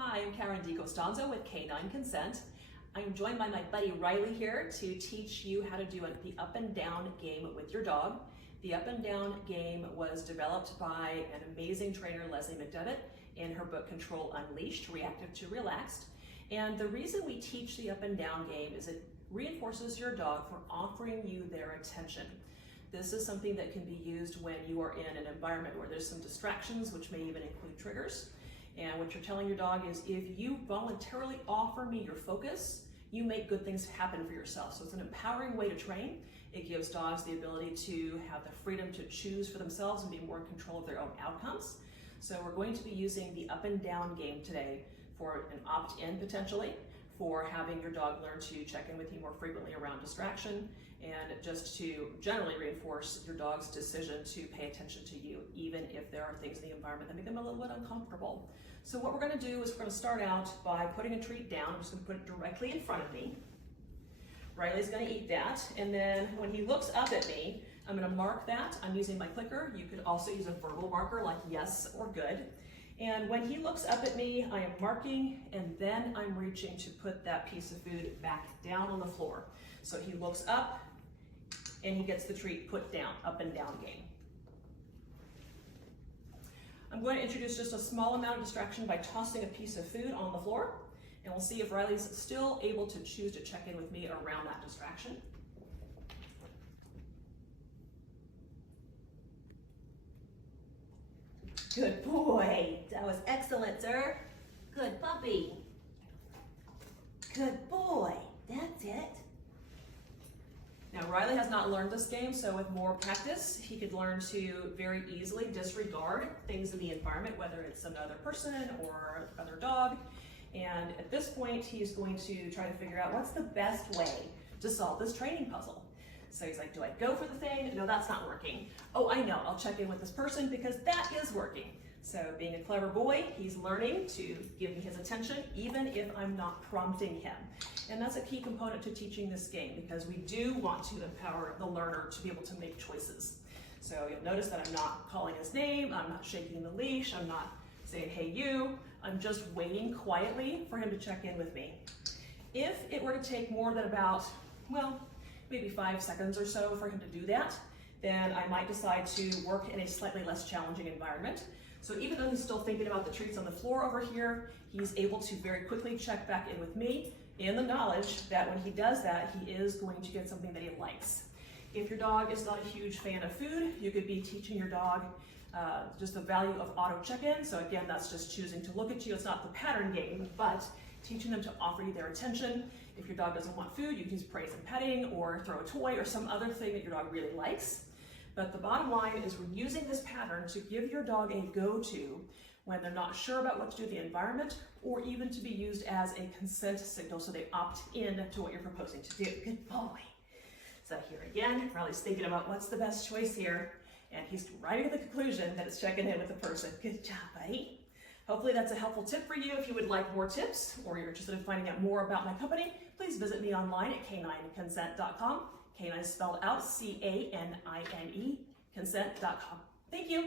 Hi, I'm DiCostanzo with Canine Consent. I'm joined by my buddy Riley here to teach you how to do the up and down game with your dog. The up and down game was developed by an amazing trainer, Leslie McDevitt, in her book Control Unleashed, Reactive to Relaxed. And the reason we teach the up and down game is it reinforces your dog for offering you their attention. This is something that can be used when you are in an environment where there's some distractions, which may even include triggers. And what you're telling your dog is, if you voluntarily offer me your focus, you make good things happen for yourself. So it's an empowering way to train. It gives dogs the ability to have the freedom to choose for themselves and be more in control of their own outcomes. So we're going to be using the up and down game today for an opt-in potentially, for having your dog learn to check in with you more frequently around distraction, and just to generally reinforce your dog's decision to pay attention to you, even if there are things in the environment that make them a little bit uncomfortable. So what we're going to do is we're going to start out by putting a treat down. I'm just going to put it directly in front of me. Riley's going to eat that, and then when he looks up at me, I'm going to mark that. I'm using my clicker. You could also use a verbal marker like yes or good. And when he looks up at me, I am marking, and then I'm reaching to put that piece of food back down on the floor. So he looks up, and he gets the treat put down, up and down game. I'm going to introduce just a small amount of distraction by tossing a piece of food on the floor, and we'll see if Riley's still able to choose to check in with me around that distraction. Good boy. That was excellent, sir. Good puppy. Good boy. That's it. Now, Riley has not learned this game, so with more practice, he could learn to very easily disregard things in the environment, whether it's another person or another dog. And at this point, he's going to try to figure out what's the best way to solve this training puzzle. So he's like, do I go for the thing? No, that's not working. Oh, I know, I'll check in with this person because that is working. So being a clever boy, he's learning to give me his attention even if I'm not prompting him. And that's a key component to teaching this game, because we do want to empower the learner to be able to make choices. So you'll notice that I'm not calling his name, I'm not shaking the leash, I'm not saying, hey you, I'm just waiting quietly for him to check in with me. If it were to take more than about, well, maybe 5 seconds or so for him to do that, then I might decide to work in a slightly less challenging environment. So even though he's still thinking about the treats on the floor over here, he's able to very quickly check back in with me in the knowledge that when he does that, he is going to get something that he likes. If your dog is not a huge fan of food, you could be teaching your dog just the value of auto check-in. So again, that's just choosing to look at you. It's not the pattern game, but teaching them to offer you their attention. If your dog doesn't want food, you can use praise and petting or throw a toy or some other thing that your dog really likes. But the bottom line is we're using this pattern to give your dog a go-to when they're not sure about what to do in the environment, or even to be used as a consent signal so they opt in to what you're proposing to do. Good boy. So here again, Riley's thinking about what's the best choice here, and he's arriving at the conclusion that it's checking in with the person. Good job, buddy. Hopefully that's a helpful tip for you. If you would like more tips, or you're interested in finding out more about my company, please visit me online at canineconsent.com. Canine is spelled out C-A-N-I-N-E, consent.com. Thank you.